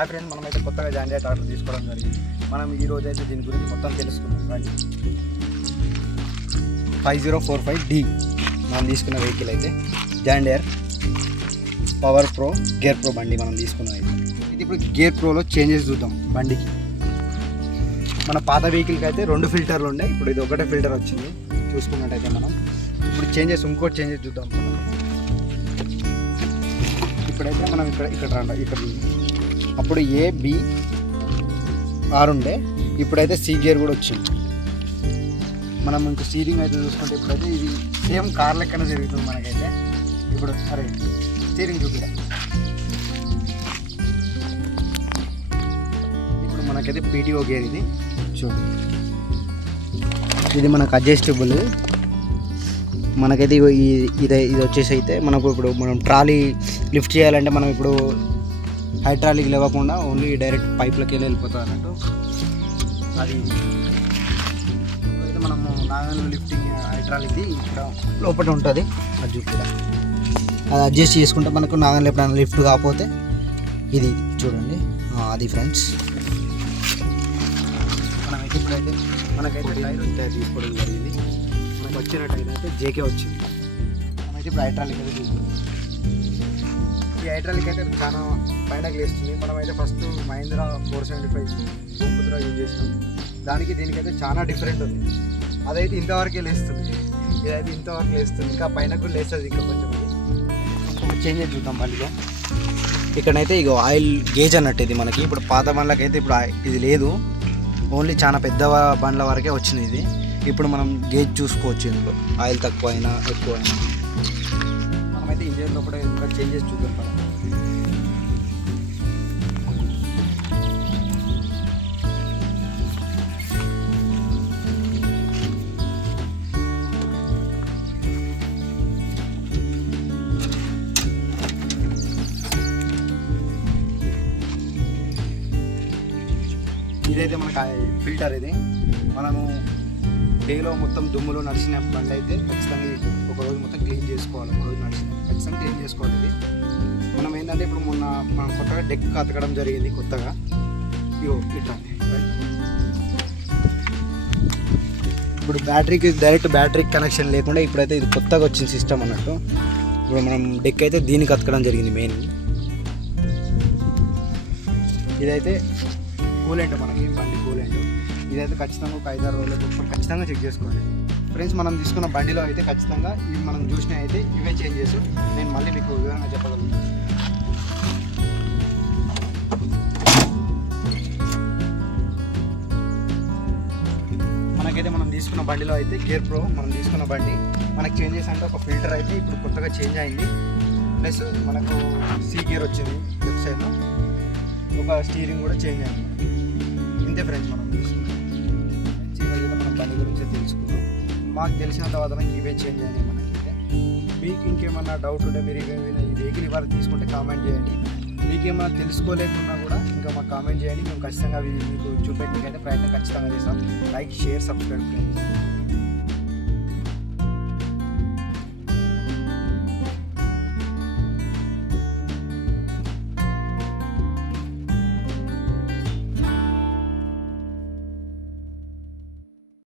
ఆ ఫ్రెండ్ మనమైతే కొత్తగా జాండియా ట్రాక్టర్ తీసుకోవడం జరిగింది. మనం ఈ రోజు అయితే దీని గురించి మొత్తం తెలుసుకుందాం. రండి. Five zero four five D మనం తీసుకున్న వెహికల్ అయితే. John Deere power pro gear pro బండి మనం తీసుకున్నది అయితే. ఇది ఇప్పుడు గేర్ ప్రోలో చేంజెస్ చూద్దాం బండికి. మన పాత వెహికల్కి అయితే రెండు ఫిల్టర్లు ఉండే ఇప్పుడు ఇది ఒకటే ఫిల్టర్ వచ్చింది. చూసుకున్నట్టయితే మనం ఇప్పుడు చేంజెస్ ఇంకోటి చేంజెస్ చూద్దాం. ఇప్పుడైతే మనం ఇక్కడ ఇక్కడ రండి. ఇక్కడ అప్పుడు ఏ బి ఆర్ ఉండే. ఇప్పుడైతే సి గేర్ కూడా వచ్చింది. మనం ఇంకా స్టీరింగ్ అయితే చూసుకుంటే ఇప్పుడైతే ఇది సేమ్ కార్ లెక్కనే జరుగుతుంది మనకైతే. ఇప్పుడు సరే స్టీరింగ్ చూపిరా. ఇప్పుడు మనకైతే పీటీఓ గేర్ ఇది. చూడు. ఇది మనకు అడ్జస్టబుల్ మనకైతే ఇది ఇది వచ్చేసి అయితే మనకు ఇప్పుడు మనం ట్రాలీ లిఫ్ట్ చేయాలంటే మనం ఇప్పుడు హైడ్రాలిక్ లేవకుండా ఓన్లీ డైరెక్ట్ పైప్లకి వెళ్ళి వెళ్ళిపోతుంది అన్నట్టు. అది అయితే మనము నాగల్ లిఫ్టింగ్ హైడ్రాలిక్ది ఇక్కడ లోపల ఉంటుంది. అది చూపిరా అది అడ్జస్ట్ చేసుకుంటే మనకు నాగల్ ఎప్పుడైనా లిఫ్ట్ కాకపోతే ఇది చూడండి. అది ఫ్రెండ్స్ మనమైతే ఇప్పుడైతే మనకైతే టైర్ టైర్ తీసుకోవడం జరిగింది. మనకు వచ్చిన టైర్ అయితే జేకే వచ్చింది. మనమైతే ఇప్పుడు హైడ్రాలిక్ అయితే తీసుకుంటాం ఈ హైడ్రాలిక్ అయితే చాలా పైనకి లేస్తుంది. మనమైతే first Mahindra four seventy five Bhoomiputra use చేసినాం. దానికి దీనికైతే చాలా డిఫరెంట్ ఉంది. అదైతే ఇంతవరకే లేస్తుంది. ఇదైతే ఇంతవరకు లేస్తుంది. ఇంకా పైన కూడా లేస్తుంది ఇంకా కొంచెం. చేంజ్ చూద్దాం మళ్ళీ ఇక్కడైతే ఇక ఆయిల్ గేజ్ అన్నట్టు ఇది మనకి. ఇప్పుడు పాత బండ్లకైతే ఇప్పుడు ఇది లేదు. ఓన్లీ చాలా పెద్ద బండ్ల వరకే వచ్చింది ఇది. ఇప్పుడు మనం గేజ్ చూసుకోవచ్చు ఇందులో. ఆయిల్ తక్కువ అయినా ఎక్కువ అయినా చేంజ్ ఇంజిన్ లోపల ఇంకా చేంజెస్ చూద్దాం ఇదైతే మనకు ఫిల్టర్ ఇది. మనము డేలో మొత్తం దుమ్ములు నడిచినప్పుడు అంటే అయితే ఖచ్చితంగా ఒక రోజు మొత్తం క్లీన్ చేసుకోవాలి ఒక రోజు నడిచిన ఖచ్చితంగా క్లీన్ చేసుకోవాలి ఇది? మనం ఏంటంటే ఇప్పుడు మొన్న మనం కొత్తగా డెక్ అతకడం జరిగింది కొత్తగా. ఇగో ఇట్లా ఇప్పుడు బ్యాటరీకి డైరెక్ట్ బ్యాటరీ కనెక్షన్ లేకుండా ఇప్పుడైతే ఇది కొత్తగా వచ్చిన సిస్టమ్ అన్నట్టు. ఇప్పుడు మనం డెక్ అయితే దీనికి అతకడం జరిగింది మెయిన్ ఇదైతే కూలెంట్ మనకి బండి కూలెంట్. ఇదైతే ఖచ్చితంగా ఒక ఐదారు రోజులకు ఒకసారి ఖచ్చితంగా చెక్ చేసుకోవాలి. ఫ్రెండ్స్ మనం తీసుకున్న బండిలో అయితే ఖచ్చితంగా ఇవి మనం చూసినా అయితే ఇవే చేంజ్ చేసి నేను మళ్ళీ మీకు వివరంగా చెప్పగలను. మనకైతే మనం తీసుకున్న బండిలో అయితే గేర్ ప్రో మనం తీసుకున్న బండి. మనకి చేంజెస్ అంటే ఒక ఫిల్టర్ అయితే ఇప్పుడు కొత్తగా చేంజ్ అయింది. ప్లస్ మనకు సీ గేర్ వచ్చింది లెఫ్ట్ సైడ్లో. ఒక స్టీరింగ్ కూడా చేంజ్ అయింది. ఇంతే ఫ్రెండ్స్ మనం తీసుకున్నాం. మనం బండి గురించి తెలుసుకున్నాం మాకు తెలిసిన తర్వాత ఇవే చేంజ్ అయినాయి మనకైతే. మీకు ఇంకేమన్నా డౌట్ ఉంటే మీరు ఏమైనా ఈ వెహికల్ ఇవాళ తీసుకుంటే కామెంట్ చేయండి. మీకేమైనా తెలుసుకోలేకున్నా కూడా ఇంకా మాకు కామెంట్ చేయండి. మేము ఖచ్చితంగా అవి మీకు చూపెట్టడానికి అయితే ప్రయత్నం ఖచ్చితంగా చేస్తాం. లైక్ షేర్ సబ్స్క్రైబ్ చేయండి